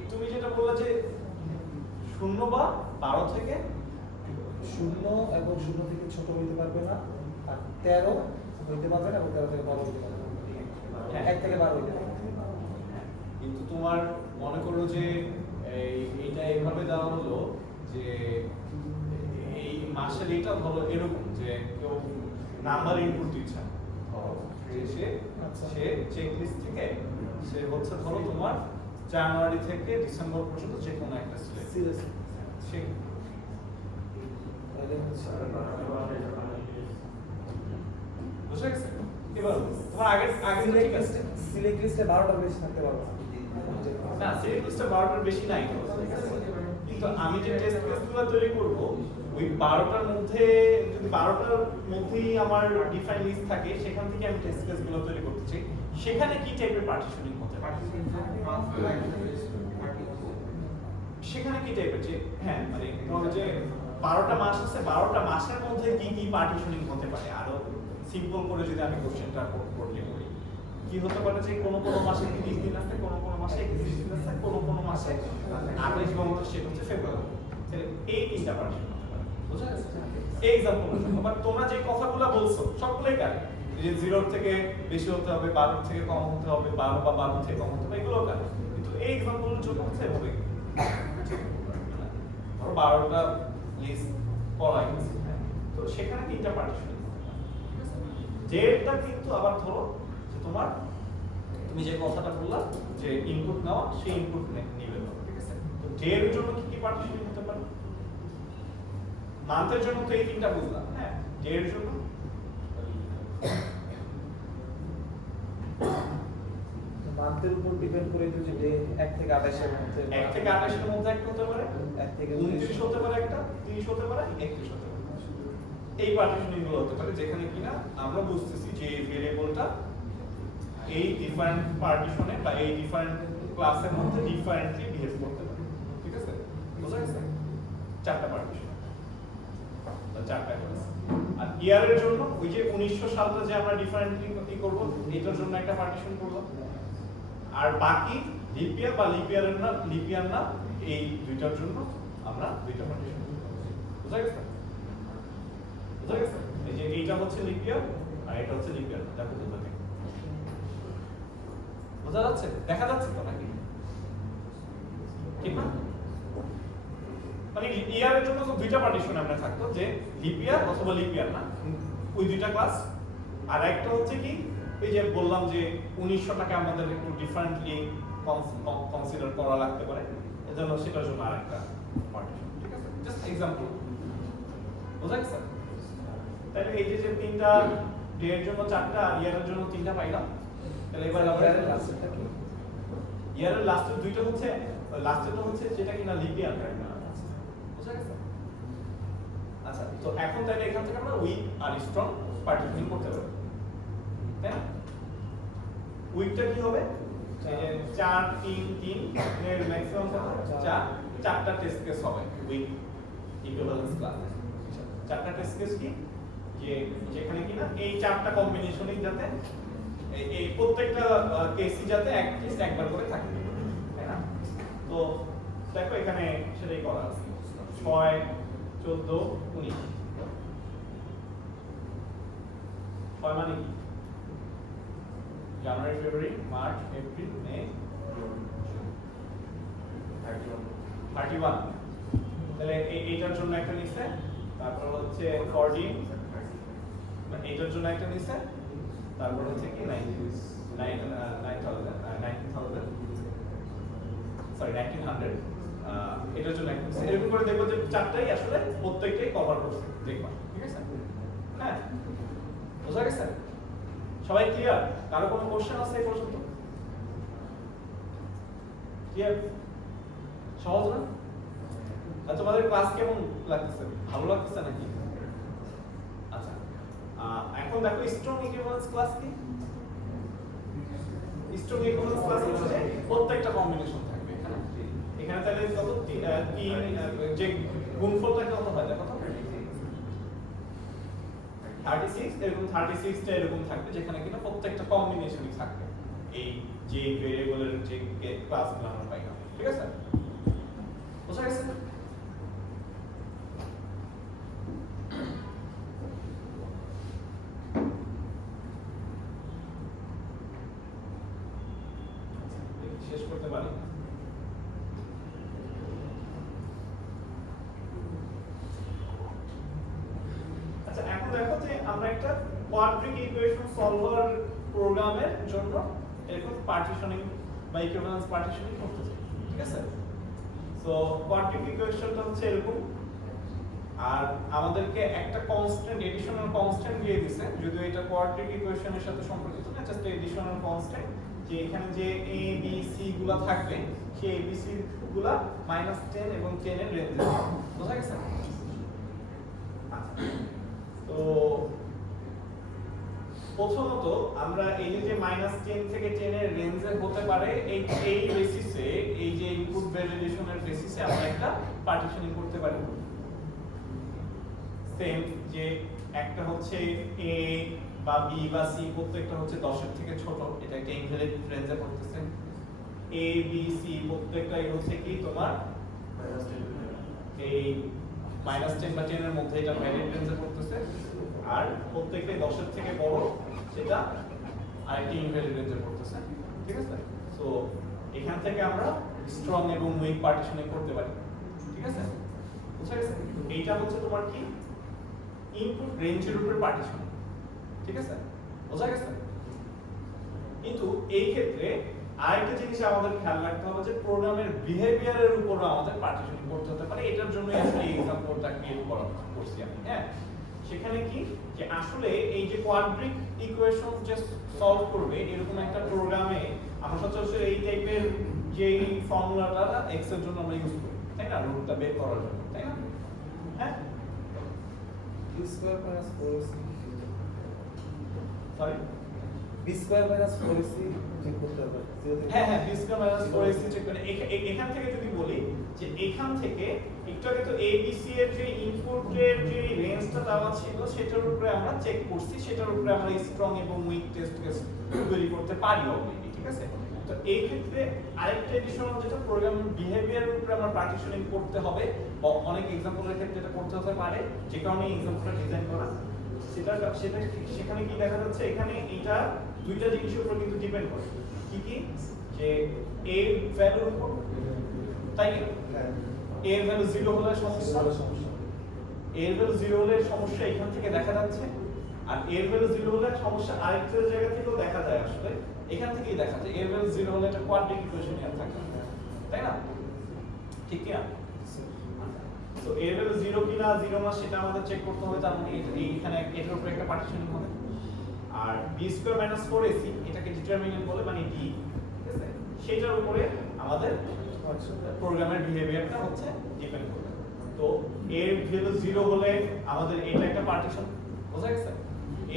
তুমি যেটা বললা যে 0 বা 12 থেকে 0 এবং 0 থেকে ছোট হইতে পারবে না, আর 13 হইতে পারবে না, এবং 13 থেকে বড় হইতে পারবে না। 1 থেকে 12 হইতে পারবে না। কিন্তু তোমার মনে করো যে এইটা এইভাবে দেওয়া হলো যে এই মাসের এইটা ধরো এরকম যে কেউ নাম্বার ইনপুট দিচ্ছে, ধরো যে সে চেক লিস্ট থেকে সে হচ্ছে ধরো তোমার জানুয়ারি থেকে ডিসেম্বর পর্যন্ত যে কোনো একটা সিলেক্ট সে তাহলে হচ্ছে বুঝে গেছে। এবার তোমার আগে ঠিক আছে, সিলেক্ট লিস্টে 12টার বেশি থাকতে পারবে না সিলেক্ট লিস্টে 12টার বেশি নাই, কিন্তু আমি যে টেস্ট কেসগুলো তৈরি করব ওই 12টার মধ্যে, যদি 12টার মধ্যেই আমার ডিফাইন লিস্ট থাকে সেখান থেকে আমি টেস্ট কেসগুলো তৈরি করতে চাই, সেখানে কি টাইপের পার্টিশনিং হতে পারে, সেখানে কি টাইপের যে হ্যাঁ মানে ধরো যে 12টা মাস আছে, 12টা মাসের মধ্যে কি কি পার্টিশনিং হতে পারে, আরো সিম্পল করে যদি আমি কোশ্চেনটা করলে করি কি হতে পারে যে কোন কোন মাসে 30 দিন আছে, কোন কোন মাসে 31 দিন আছে, কোন কোন মাসে 28 বা 29 হচ্ছে ফেব্রুয়ারি, তাহলে এই তিনটা পার্টিশন হতে পারে। বুঝা গেছে? এই एग्जांपल বাট তোমরা যে কথাগুলো বলছো সবগুলোই কারেক্ট, যে 0 থেকে বেশি হতে হবে, 12 থেকে কম হতে হবে, 12 বা 12 থেকে কম হতে হবে, এগুলো কারেক্ট, কিন্তু এই एग्जांपलेর জন্য হচ্ছে এভাবে ধরো 12টা লিস্ট করা হয়েছে, তো সেখানে তিনটা পার্টিশন যেটা কিন্তু আবার ধরো যে তোমার তুমি যে কথাটা বললা যে ইনপুট নাও সেই ইনপুট নিবে, ঠিক আছে? তো ডের জন্য কি কি পার্টিশনিং হতে পারে, মান্থের জন্য তো এই তিনটা বুঝলাম, হ্যাঁ, ডের জন্য মান্থের উপর ডিপেন্ড করে যে ডে 1 থেকে 28 এর মধ্যে 1 থেকে 28 এর মধ্যে একটা হতে পারে, 1 থেকে 29 হতে পারে, একটা 30 হতে পারে, 31 হতে পারে। এই পার্টিশনিং গুলো হতে পারে যেখানে কিনা আমরা বুঝতেছি যে ভেরিয়েবলটা এই ডিফারেন্ট পার্টিশনে বা এই ডিফারেন্ট ক্লাসের মধ্যে ডিফারেন্টলি বিহেভ করতে পারে, ঠিক আছে? বুঝা গেছে? চারটা পার্টিশন বা চারটা ক্লাস। আর ইয়ারের জন্য ওই যে 1900 সালটা যে আমরা ডিফারেন্টলি কি করব, এটার জন্য একটা পার্টিশন করব, আর বাকি লিপ ইয়ার বা লিপ ইয়ার না এই দুইটার জন্য আমরা দুইটা পার্টিশন করব। বুঝা গেছে? বুঝা গেছে? এই যে এইটা হচ্ছে লিপ ইয়ার আর এটা হচ্ছে লিপ ইয়ার, দেখো তো দেখো বোঝা যাচ্ছে, দেখা যাচ্ছে তো নাকি, ঠিক না? মানে ইয়ারের জন্য তো দুইটা পার্টিশন আমরা থাকতো, যে লিপ ইয়ার অথবা লিপ ইয়ার না, ওই দুইটা ক্লাস, আর একটা হচ্ছে কি এই যে বললাম যে 1900টাকে আমাদের একটু ডিফারেন্টলি কনসিডার করা লাগতে পারে, এজন্য সেটার জন্য আরেকটা পার্টিশন, ঠিক আছে? জাস্ট एग्जांपल, বোঝা গেছে? তাহলে এই যে তিনটা ডে এর জন্য চারটা আর ইয়ারের জন্য তিনটা পাইলাম, তাহলে এবার আমরা ইয়ারের লাস্টের দুইটা হচ্ছে, লাস্টেরটা হচ্ছে যেটা কিনা লিপ ইয়ার, বুঝা গেছে? আচ্ছা, তো এখন তাহলে এখান থেকে আমরা উইক আর স্ট্রং পার্টিশনিং করতে পারবো, তাই না? উইকটা কি হবে, এই যে 4 3 3 এর ম্যাক্সিমাম কত, 4 চারটা টেস্ট কেস হবে উইক, ইকুইভ্যালেন্স ক্লাস। চারটা টেস্ট কেস কি, যে যেখানে কিনা এই চারটা কম্বিনেশনই যাতে এই প্রত্যেকটা কেসই যাতে একবার করে থাকে, তাই না? তো দেখো এখানে সেটাই করা আছে, 6, 14, 19। 6 মানে কি? জানুয়ারি, ফেব্রুয়ারি, মার্চ, এপ্রিল, মে, জুন, 31। তাহলে এইটার জন্য একটা নিছে, তারপর হচ্ছে 14, মানে এইটার জন্য একটা নিছে, তারপর হচ্ছে কি 1900, এটার জন্য একটা নিছে। এরকম করে দেখবো যে চারটাই আসলে প্রত্যেকটাই কভার করছে, দেখবা, ঠিক আছে? হ্যাঁ, বোঝা গেছে? সবাই ক্লিয়ার? কারো কোনো কোশ্চেন আছে এই পর্যন্ত? ক্লিয়ার? সহজ না? আর তোমাদের ক্লাস কেমন লাগতেছে? ভালো লাগতেছে নাকি? আচ্ছা, এখন দেখো স্ট্রং ইকুইভ্যালেন্স ক্লাস কি? স্ট্রং ইকুইভ্যালেন্স ক্লাস হচ্ছে যে প্রত্যেকটা কম্বিনেশন থাকবে এখানে। এখানে তাহলে কত, তিন, যে গুণফলটা কত হয় দেখো তো, 36, এরকম 36 টা এরকম থাকবে, যেখানে কিনা প্রত্যেকটা কম্বিনেশনই থাকবে এই যে ভেরিয়েবলের যে ক্লাসগুলো আমরা পাইলাম, ঠিক আছে? বুঝা গেছে? শেষ করতে পারি? আচ্ছা, এখন দেখো যে আমরা একটা কোয়াড্রিক ইকুয়েশন সলভার প্রোগ্রামের জন্য এরকম পার্টিশনিং বা ইকুইভ্যালেন্স পার্টিশনিং করতে চাই, ঠিক আছে? সো কোয়াড্রিক ইকুয়েশনটা হচ্ছে এরকম, আর আমাদেরকে একটা কনস্ট্যান্ট, এডিশনাল কনস্ট্যান্ট দিয়ে দিয়েছে, যদিও এটা কোয়াড্রিক ইকুয়েশনের সাথে সম্পর্কিত না, জাস্ট এডিশনাল কনস্ট্যান্ট, যে এখানে যে a b c গুলা থাকবে, সেই a b c গুলা -10 এবং 10 এর রেঞ্জে, বুঝা গেছে? তো প্রথমত আমরা এই যে -10 থেকে 10 এর রেঞ্জে হতে পারে এই বেসিসে, এই যে ইনপুট ভ্যালিডেশনের বেসিসে আমরা একটা পার্টিশনিং করতে পারি। সেম যে একটা হচ্ছে a বা b বা c প্রত্যেকটা হচ্ছে 10 এর থেকে ছোট, এটা একটা ইনভ্যালিড রেঞ্জে পড়তেছে। a b c প্রত্যেকটাই হচ্ছে কি তোমার এই -10 বা 10 এর মধ্যে, এটা ভ্যালিড রেঞ্জে পড়তেছে, আর প্রত্যেকটাই 10 এর থেকে বড়, সেটা আরেকটি ইনভ্যালিড রেঞ্জে পড়তেছে, ঠিক আছে? সো এখান থেকে আমরা স্ট্রং এবং উইক পার্টিশনিং করতে পারি, ঠিক আছে? বুঝা গেছে? এইটা হচ্ছে তোমার কি ইনপুট রেঞ্জের উপর পার্টিশন, ঠিক আছে? বোঝা গেছে? কিন্তু এই ক্ষেত্রে আরেকটা জিনিস আমাদের খেয়াল রাখতে হবে যে প্রোগ্রামের বিহেভিয়ারের উপর আমাদের পার্টিশনিং করতে হতে পারে। এটার জন্যই আসলে এই এক্সাম্পলটা ক্রিয়েট করছি আমি, হ্যাঁ? সেখানে কি যে আসলে এই যে কোয়াড্রিক ইকুয়েশন যে সলভ করবে এরকম একটা প্রোগ্রামে আমরা সচরাচর এই টাইপের যে ফর্মুলাটা x এর জন্য আমরা ইউজ করি, তাই না? রুটটা বের করার জন্য, তাই না? হ্যাঁ, b square minus 4ac, sorry, b square minus 4ac check করতে হবে। হ্যাঁ হ্যাঁ, b square minus 4ac check করে এখান থেকে যদি বলি যে এখান থেকে একটু আগে তো a b c এর যে ইনপুটের যে রেঞ্জটা দেওয়া ছিল সেটার উপরে আমরা চেক করছি, সেটার উপরে আমরা স্ট্রং এবং উইক টেস্ট কেস তৈরি করতে পারি অলরেডি, ঠিক আছে? তো এই ক্ষেত্রে আরেকটা এডিশনাল যেটা প্রোগ্রাম বিহেভিয়ারের উপরে আমরা পার্টিশনিং করতে হবে, অনেক এক্সাম্পলের ক্ষেত্রে এটা করতে হতে পারে, যে কারণে এক্সাম্পলটা ডিজাইন করা, সেটা সেখানে কি দেখা যাচ্ছে, এখানে এটা দুইটা জিনিসের উপর কিন্তু ডিপেন্ড করে। কি কি? যে a ভ্যালুর উপর, তাই না? a এর ভ্যালু 0 হলে সমস্যা, a এর ভ্যালু 0 হলে সমস্যা এখান থেকে দেখা যাচ্ছে, আর a এর ভ্যালু 0 হলে সমস্যা আরেকটা জায়গা থেকেও দেখা যায়, আসলে এখান থেকেই দেখা যায়। a এর ভ্যালু 0 হলে এটা কোয়াড্রিক ইকুয়েশন এর থাকে, তাই না? ঠিক কি না? তো a এর ভ্যালু 0 কিনা 0 না সেটা আমাদের চেক করতে হবে, তার মানে এখানে এটার উপরে একটা পার্টিশনিং হবে। আর b স্কয়ার মাইনাস 4ac এটাকে ডিটারমিনেন্ট বলে, মানে d, ঠিক আছে? সেটার উপরে আমাদের প্রোগ্রামের বিহেভিয়ারটা হচ্ছে ডিপেন্ড করবে। তো এর ভ্যালু 0 হলে আমাদের এটা একটা পার্টিশন, বুঝা গেছে?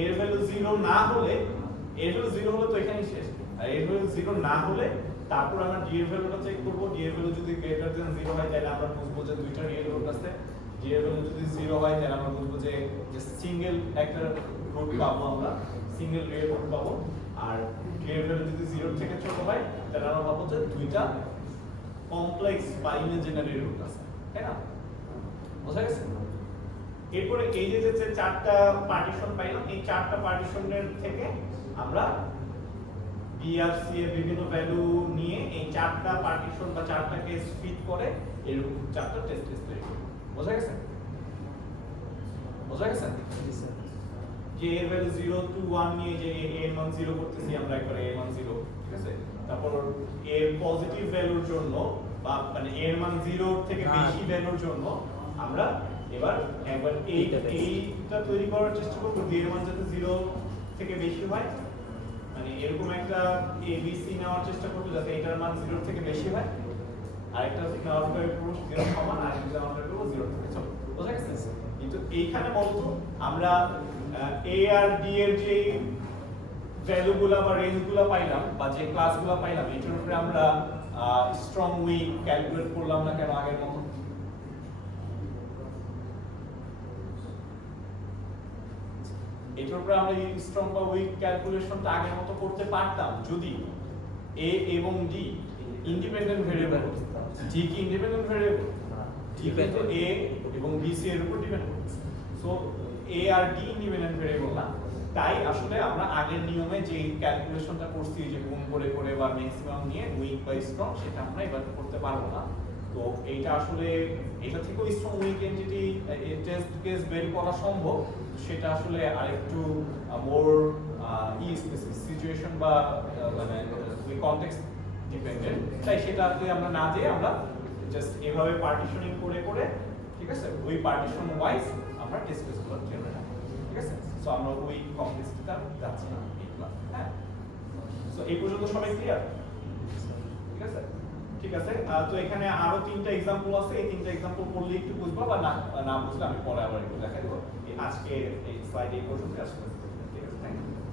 এর ভ্যালু 0 না হলে, এর ভ্যালু 0 হলে তো এখানেই শেষ, আর এর ভ্যালু 0 না হলে তারপর আমরা d এর ভ্যালুটা চেক করব। d এর ভ্যালু যদি গ্রেটার দ্যান 0 হয় তাহলে আমরা বুঝবো যে দুইটা রিয়েল রুট আছে, ডি এর ভ্যালু যদি 0 হয় তাহলে আমরা বুঝবো যে সিঙ্গেল একটা রুট পাবো, আমরা সিঙ্গেল রিয়েল রুট পাবো। আর ডি এর ভ্যালু যদি 0 থেকে ছোট হয় তাহলে আমরা ভাববো যে দুইটা কমপ্লেক্স বা ইমাজিনারি রুট আছে, তাই না? বোঝা গেছে? এরপরে এই যে চারটা পার্টিশন পাইলাম, এই চারটা পার্টিশনের থেকে আমরা বি আর সি এর বিভিন্ন ভ্যালু নিয়ে এই চারটা পার্টিশন বা চারটা কেস ফিট করে এরকম চারটা টেস্ট কেস তৈরি করব। বোঝা গেছে? বোঝা গেছে? যে এর ভ্যালু 0 টু 1 নিয়ে যে এর মান 0 করতেছি আমরা একবারে এর মান 0, ঠিক আছে? তারপর এর পজিটিভ ভ্যালুর জন্য বা মানে এর মান 0 থেকে বেশি ভ্যালুর জন্য আমরা এবার একবার এইটা তৈরি করার চেষ্টা করব যে এর মান যাতে 0 থেকে বেশি হয়, মানে এরকম একটা ABC নেওয়ার চেষ্টা করব যাতে এটার মান 0 থেকে বেশি হয়, আরেকটা নেওয়ার পরে পুরো 0 সমান, আর একটা নেওয়ার পরে পুরো 0 থেকে ছোট। বোঝা গেছে? কিন্তু এইখানে বলতো আমরা A আর D এর যে ভ্যালুগুলো বা রেঞ্জগুলো পাইলাম বা যে ক্লাসগুলো পাইলাম এটার উপরে আমরা স্ট্রং উইক ক্যালকুলেট করলাম না কেন আগের মতো? এটার উপরে আমরা স্ট্রং বা উইক ক্যালকুলেশনটা আগের মতো করতে পারতাম যদি A এবং D ইন্ডিপেন্ডেন্ট ভেরিয়েবল হতো। D কি ইন্ডিপেন্ডেন্ট ভেরিয়েবল? D কিন্তু A এবং B C এর উপর ডিপেন্ড করছে। সো A আর D ইন্ডিপেন্ডেন্ট ভেরিয়েবল না, তাই আসলে আমরা আগের নিয়মে যে ক্যালকুলেশনটা করছি যে গুণ করে করে বা ম্যাক্সিমাম নিয়ে উইক বা স্ট্রং, সেটা আমরা এবার করতে পারবো না। তো এইটা আসলে এটা থেকেও strong week entity test case বের করা সম্ভব, সেটা আসলে আরেকটু মোর স্পেসিফিক সিচুয়েশন বা মানে কনটেক্সট ডিপেন্ডেন্ট, তাই সেটাতে আমরা না যেয়ে আমরা জাস্ট এভাবে পার্টিশনিং করে করে, ঠিক আছে, ওই পার্টিশন ওয়াইজ আমরা টেস্ট কেসগুলো জেনারেট করব, ঠিক আছে? সো আমরা ওই কমপ্লেক্সিটিটা যাচ্ছি না এইগুলা, হ্যাঁ? সো এই পর্যন্ত সবাই ক্লিয়ার? ঠিক আছে, ঠিক আছে। তো এখানে আরো তিনটা एग्जांपल আছে, এই তিনটা एग्जांपल পড়লে একটু বুঝবা, বা না বুঝলে আমি পরে আবার একটু দেখাই দেব। আজকে এই স্লাইডে এই পর্যন্ত আসলে, ঠিক আছে, থ্যাংক ইউ।